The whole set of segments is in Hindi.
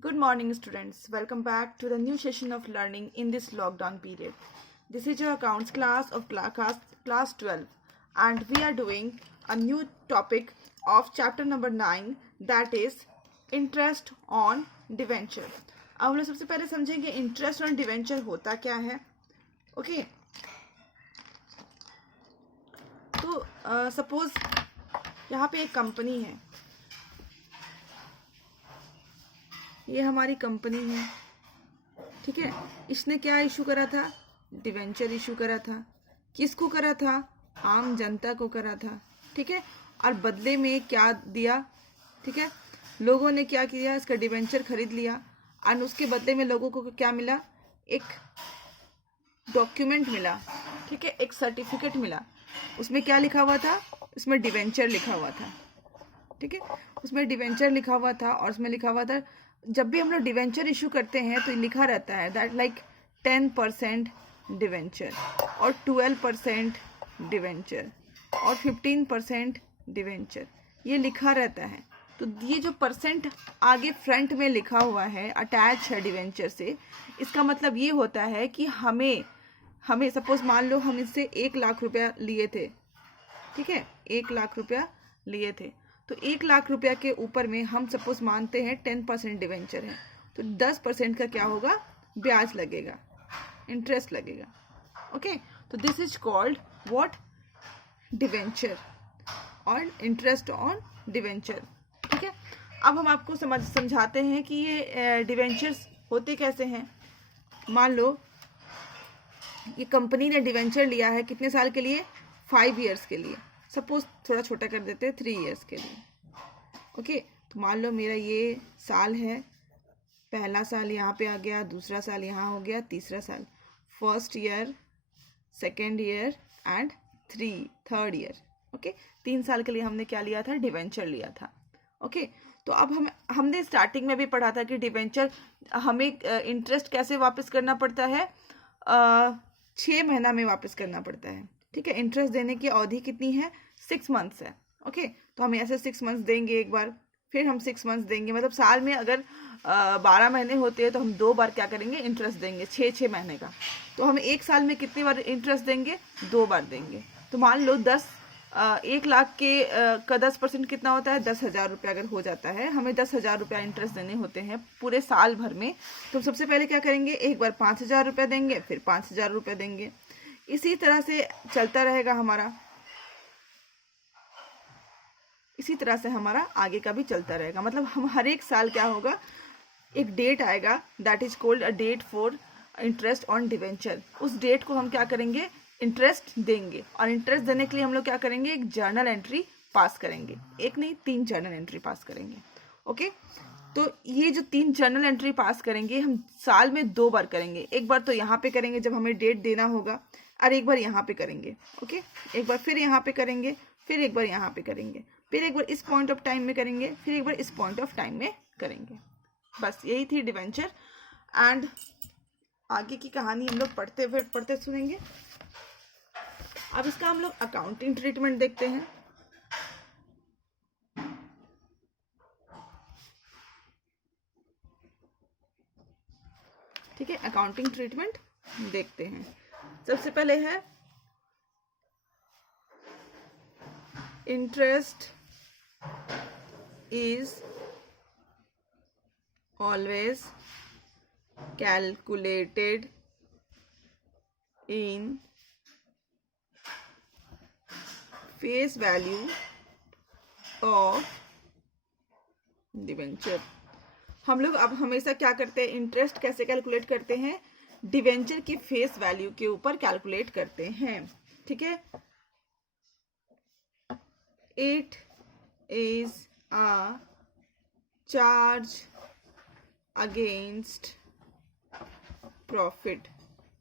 Good morning, students. Welcome back to the new session of learning in this lockdown period. This is your accounts class of class 12, and we are doing a new topic of chapter number 9, that is interest on debenture. अब हम लोग सबसे पहले समझेंगे इंटरेस्ट ऑन डिवेंचर होता क्या है. ओके, तो सपोज यहाँ पे एक कंपनी है. ये हमारी कंपनी है, ठीक है. इसने क्या इशू करा था? डिवेंचर इशू करा था. किसको करा था? आम जनता को करा था, ठीक है. और बदले में क्या दिया? ठीक है, लोगों ने क्या किया? इसका डिवेंचर खरीद लिया और उसके बदले में लोगों को क्या मिला? एक डॉक्यूमेंट मिला, ठीक है, एक सर्टिफिकेट मिला. उसमें क्या लिखा हुआ था? उसमें डिवेंचर लिखा हुआ था, ठीक है. उसमें डिवेंचर लिखा हुआ था और उसमें लिखा हुआ था जब भी हम लोग डिवेंचर इशू करते हैं तो लिखा रहता है दैट लाइक 10% डिवेंचर और 12% डिवेंचर और 15% डिवेंचर, ये लिखा रहता है. तो ये जो परसेंट आगे फ्रंट में लिखा हुआ है, अटैच है डिवेंचर से, इसका मतलब ये होता है कि हमें सपोज मान लो हम इससे 1,00,000 रुपया लिए थे, ठीक है, 1,00,000 रुपया लिए थे. तो 1,00,000 रुपया के ऊपर में हम सपोज मानते हैं 10% डिवेंचर है, तो 10% का क्या होगा? ब्याज लगेगा, इंटरेस्ट लगेगा. ओके, तो this is called what? Debenture और इंटरेस्ट ऑन डिवेंचर, ठीक है. अब हम आपको समझाते हैं कि ये डिवेंचर्स होते कैसे हैं. मान लो ये कंपनी ने डिवेंचर लिया है कितने साल के लिए? 5 ईयर्स के लिए. सपोज थोड़ा छोटा कर देते हैं, 3 ईयर्स के लिए. ओके, तो मान लो मेरा ये साल है, पहला साल यहाँ पे आ गया, दूसरा साल यहाँ हो गया, तीसरा साल, first year, second year and third year. Okay, 3 साल के लिए हमने क्या लिया था? डिवेंचर लिया था. ओके, तो अब हमने स्टार्टिंग में भी पढ़ा था कि डिवेंचर हमें इंटरेस्ट कैसे वापस करना पड़ता है? 6 महीना में वापस करना पड़ता है, ठीक है. इंटरेस्ट देने की अवधि कितनी है? 6 मंथ्स है. ओके, तो हम ऐसे 6 मंथ्स देंगे एक बार, फिर हम 6 मंथ्स देंगे. मतलब साल में अगर 12 महीने होते हैं तो हम 2 बार क्या करेंगे? इंटरेस्ट देंगे, 6 महीने का. तो हम एक साल में कितनी बार इंटरेस्ट देंगे? 2 बार देंगे. तो मान लो 1,00,000 का 10% कितना होता है? 10,000 रुपया अगर हो जाता है, हमें 10,000 रुपया इंटरेस्ट देने होते हैं पूरे साल भर में. तो सबसे पहले क्या करेंगे? एक बार 5,000 रुपया देंगे, फिर 5,000 रुपया देंगे. इसी तरह से चलता रहेगा हमारा, इसी तरह से हमारा आगे का भी चलता रहेगा. मतलब हम हर एक साल क्या होगा? एक डेट आएगा, that is called a date for interest on debenture. उस डेट को हम क्या करेंगे? इंटरेस्ट देंगे. और इंटरेस्ट देने के लिए हम लोग क्या करेंगे? एक जर्नल एंट्री पास करेंगे. एक नहीं, 3 जर्नल एंट्री पास करेंगे. ओके, तो ये जो 3 जर्नल एंट्री पास करेंगे हम साल में 2 बार करेंगे. एक बार तो यहाँ पे करेंगे जब हमें डेट देना होगा, और एक बार यहाँ पे करेंगे. ओके, एक बार फिर यहाँ पे करेंगे, फिर एक बार यहाँ पे करेंगे, फिर एक बार इस पॉइंट ऑफ टाइम में करेंगे, फिर एक बार इस पॉइंट ऑफ टाइम में करेंगे. बस यही थी डिवेंचर. एंड आगे की कहानी हम लोग पढ़ते सुनेंगे. अब इसका हम लोग अकाउंटिंग ट्रीटमेंट देखते हैं. ठीक है, अकाउंटिंग ट्रीटमेंट देखते हैं. सबसे पहले है interest is always calculated in face value of debenture. हम लोग अब हमेशा क्या करते हैं? इंटरेस्ट कैसे कैलकुलेट करते हैं? डिवेंचर की फेस वैल्यू के ऊपर कैलकुलेट करते हैं, ठीक है. It is a charge against profit.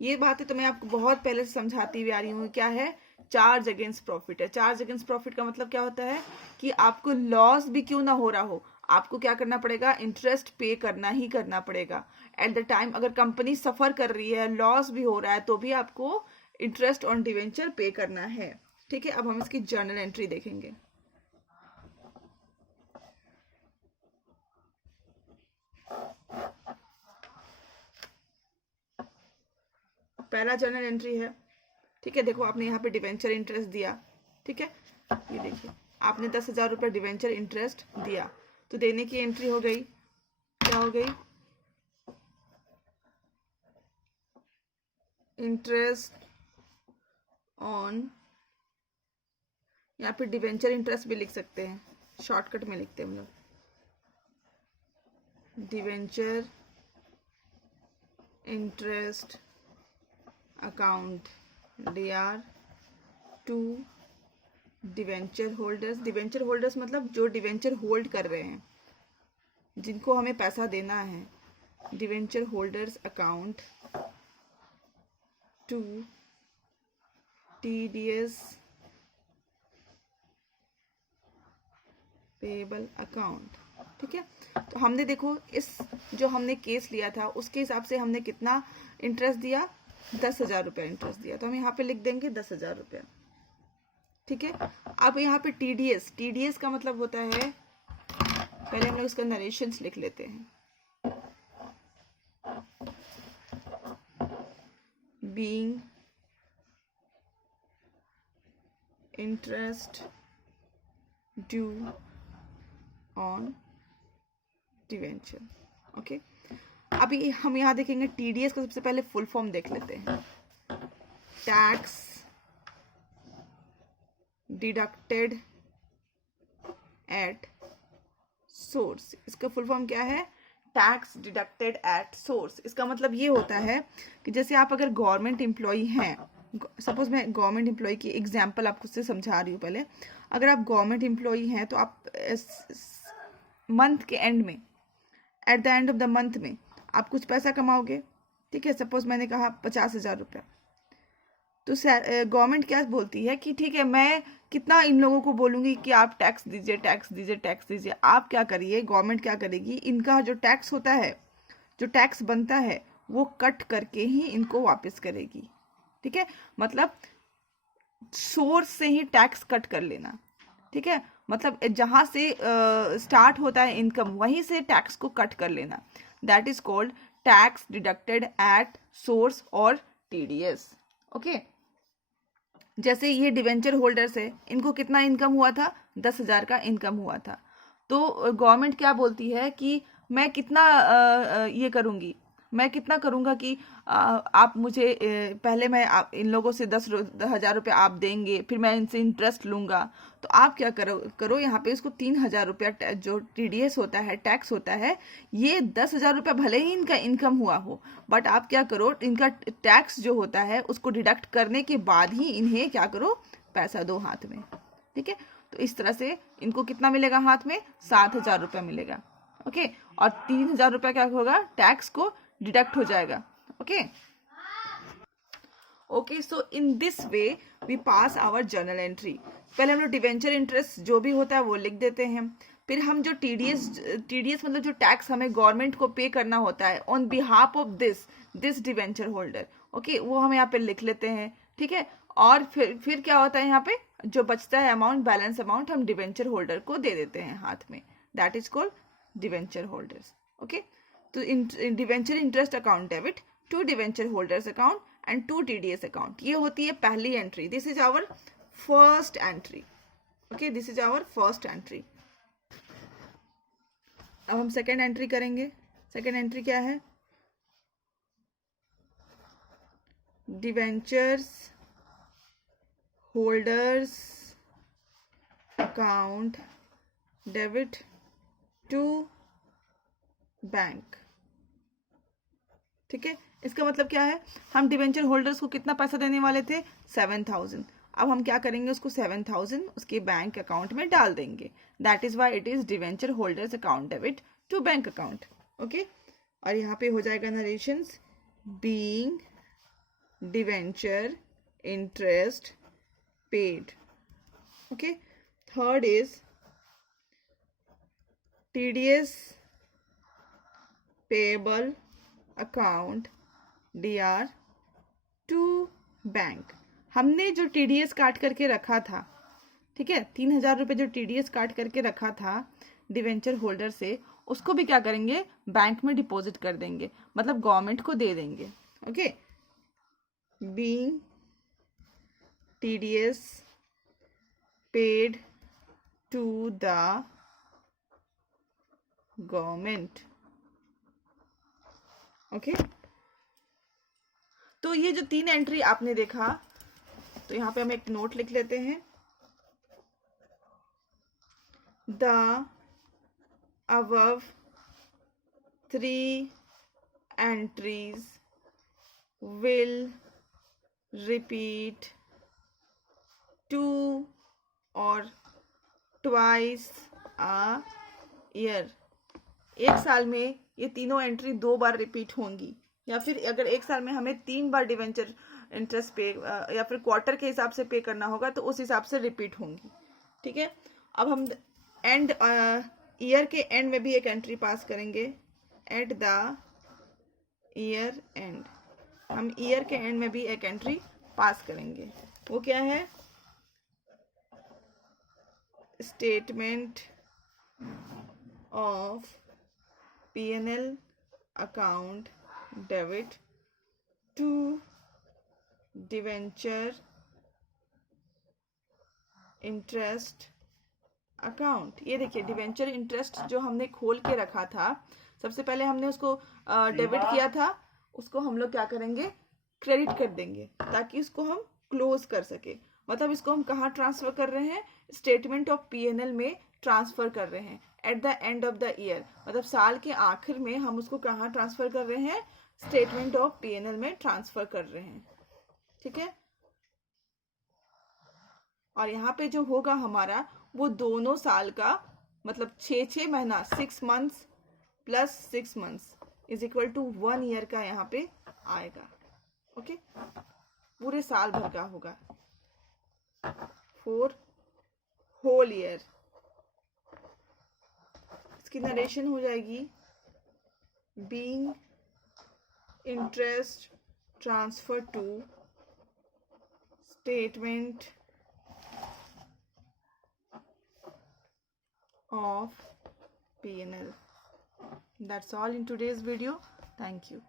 ये बातें तो मैं आपको बहुत पहले से समझाती हुई आ रही हूँ. क्या है? चार्ज अगेंस्ट प्रॉफिट है. चार्ज अगेंस्ट प्रॉफिट का मतलब क्या होता है? कि आपको लॉस भी क्यों ना हो रहा हो, आपको क्या करना पड़ेगा? इंटरेस्ट पे करना ही करना पड़ेगा. एट द टाइम अगर कंपनी सफर कर रही है, लॉस भी हो रहा है, तो भी आपको इंटरेस्ट ऑन डिवेंचर पे करना है, ठीक है. अब हम इसकी जर्नल एंट्री देखेंगे. पहला जर्नल एंट्री है, ठीक है। देखो आपने यहाँ पे डिवेंचर इंटरेस्ट दिया, ठीक है, ये देखिए आपने 10,000 रुपये डिवेंचर इंटरेस्ट दिया, तो देने की एंट्री हो गई, क्या हो गई, इंटरेस्ट ऑन, यहाँ पे डिवेंचर इंटरेस्ट भी लिख सकते हैं, शॉर्टकट में लिखते हैं हम लोग, debenture interest account DR to debenture holders. Debenture holders मतलब जो डिवेंचर होल्ड कर रहे हैं, जिनको हमें पैसा देना है, debenture holders account to TDS payable account, ठीक है। तो हमने देखो इस जो हमने केस लिया था उसके हिसाब से हमने कितना इंटरेस्ट दिया, 10,000 रुपया इंटरेस्ट दिया, तो हम यहाँ पे लिख देंगे 10,000 रुपया, ठीक है। अब यहाँ पे TDS का मतलब होता है, पहले हम लोग इसका नरेशंस लिख लेते हैं, being interest due on debenture, okay. अभी हम यहाँ देखेंगे TDS का सबसे पहले फुल फॉर्म देख लेते हैं, टैक्स डिडक्टेड एट सोर्स। इसका फुल फॉर्म क्या है, टैक्स डिडक्टेड एट सोर्स। इसका मतलब ये होता है कि जैसे आप अगर गवर्नमेंट एम्प्लॉई हैं, सपोज मैं गवर्नमेंट एम्प्लॉई की एग्जांपल आपको उससे समझा रही हूँ पहले, अगर आप गवर्नमेंट एम्प्लॉई हैं तो आप मंथ के एंड में, at the end of the month में आप कुछ पैसा कमाओगे, ठीक है। सपोज मैंने कहा 50,000 रुपया, तो गवर्नमेंट क्या बोलती है कि ठीक है मैं कितना इन लोगों को बोलूँगी कि आप टैक्स दीजिए, टैक्स दीजिए, टैक्स दीजिए। आप क्या करिए, गवर्नमेंट क्या करेगी, इनका जो टैक्स होता है, जो टैक्स बनता है वो कट करके ही इनको वापस करेगी, ठीक है। मतलब सोर्स से ही टैक्स कट कर लेना, ठीक है। मतलब जहाँ से स्टार्ट होता है इनकम, वहीं से टैक्स को कट कर लेना, that is called tax deducted at source और TDS, ओके। जैसे ये डिवेंचर होल्डर्स है, इनको कितना इनकम हुआ था, 10,000 का इनकम हुआ था, तो गवर्नमेंट क्या बोलती है कि मैं कितना ये करूँगी, मैं कितना करूँगा कि आप मुझे पहले मैं इन लोगों से 10,000 रुपये आप देंगे, फिर मैं इनसे इंटरेस्ट लूँगा, तो आप क्या करो यहाँ पे इसको 3,000 रुपया जो TDS होता है, टैक्स होता है, ये 10,000 रुपया भले ही इनका इनकम हुआ हो, बट आप क्या करो, इनका टैक्स जो होता है उसको डिडक्ट करने के बाद ही इन्हें क्या करो, पैसा दो हाथ में, ठीक है। तो इस तरह से इनको कितना मिलेगा हाथ में, 7,000 रुपया मिलेगा, ओके। और 3,000 रुपया क्या होगा, टैक्स को डिडक्ट हो जाएगा, okay. Okay, so in this way we pass our journal entry. पहले हम लोग डिवेंचर इंटरेस्ट जो भी होता है वो लिख देते हैं, फिर हम जो TDS मतलब जो टैक्स हमें गवर्नमेंट को पे करना होता है on behalf of this debenture holder, okay, वो हम यहाँ पे लिख लेते हैं, ठीक है। और फिर क्या होता है, यहाँ पे जो बचता है अमाउंट, बैलेंस अमाउंट हम डिवेंचर होल्डर को दे देते हैं हाथ में, that is called debenture holders, okay. तो debenture interest account debit to debenture holders account and to TDS account, ये होती है पहली एंट्री, this is our first entry, okay, this is our first entry. अब हम सेकेंड एंट्री करेंगे। सेकेंड एंट्री क्या है, debentures holders account debit to bank, ठीक है। इसका मतलब क्या है, हम डिवेंचर होल्डर्स को कितना पैसा देने वाले थे, 7,000। अब हम क्या करेंगे, उसको 7,000 उसके बैंक अकाउंट में डाल देंगे, that is why it is debenture holders account debit to bank account, okay. और यहाँ पे हो जाएगा narrations, being debenture interest paid, okay. Third is TDS payable account DR to bank. हमने जो TDS काट करके रखा था, ठीक है, 3,000 रुपये जो TDS काट करके रखा था डिवेंचर होल्डर से, उसको भी क्या करेंगे, बैंक में डिपॉजिट कर देंगे, मतलब गवर्नमेंट को दे देंगे, okay. being TDS paid to the government. Okay, तो ये जो 3 एंट्री आपने देखा, तो यहां पे हम एक नोट लिख लेते हैं। The above 3 entries will repeat 2 or twice a year। एक साल में ये तीनों एंट्री 2 बार रिपीट होंगी, या फिर अगर एक साल में हमें 3 बार डिवेंचर इंटरेस्ट पे या फिर क्वार्टर के हिसाब से पे करना होगा तो उस हिसाब से रिपीट होंगी। ठीक है, अब हम एंड ईयर के एंड में भी एक एंट्री पास करेंगे। एट द ईयर एंड, हम ईयर के एंड में भी एक एंट्री पास करेंगे। वो क्या है? Statement of P&L account debit to debenture interest account. ये देखिए, डिवेंचर इंटरेस्ट जो हमने खोल के रखा था, सबसे पहले हमने उसको डेबिट किया था, उसको हम लोग क्या करेंगे? क्रेडिट कर देंगे, ताकि उसको हम क्लोज कर सके। मतलब इसको हम कहाँ ट्रांसफर कर रहे हैं? स्टेटमेंट ऑफ P&L में ट्रांसफर कर रहे हैं at the end of the year. मतलब साल के आखिर में हम उसको कहाँ ट्रांसफर कर रहे हैं? स्टेटमेंट ऑफ P&L में ट्रांसफर कर रहे हैं। ठीक है, और यहाँ पे जो होगा हमारा, वो दोनों साल का, मतलब 6 महीना, 6 months plus 6 months is equal to 1 year का यहाँ पे आएगा। ओके, पूरे साल भर का होगा, फॉर होल ईयर। इसकी नरेशन हो जाएगी, being interest transfer to statement of P&L. That's all in today's video. Thank you.